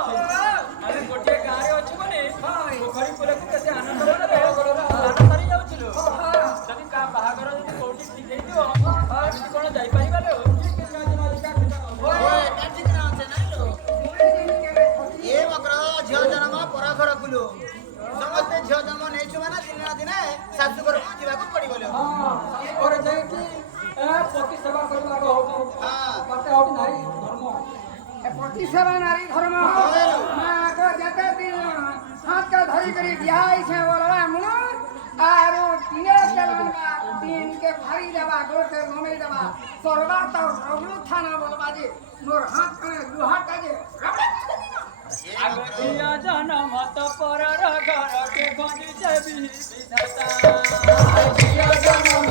गोटे गाँव अच्छे मैंने पोखरी कूल को कैसे आनंद जदि का बाहागर जदि कोठी ठीक हेइथिबो एमिति कोन जाई परिबा लो ए मकर झियो जन्म पर घर कुलु समस्त झियो जन्म नेछु माने दिन दिन शाशु घर को जीवा को पड़ी बोले और जाई कि पति सेवा करबा हो हां बाटे हो नारी धर्म पति सेवा नारी धर्म मां को जते दिन हाथ का धरी करी बियाह छे बोलवा मुनो आरो तीने चलनगा तीन के भारी देवा गोटे नमे देवा सरवा तो रबलू थाना बोलबा जे मोर हाथ में दुहा का जे आगतिया जनम त पर घर के गंजी जेबी विधाता आगतिया जनम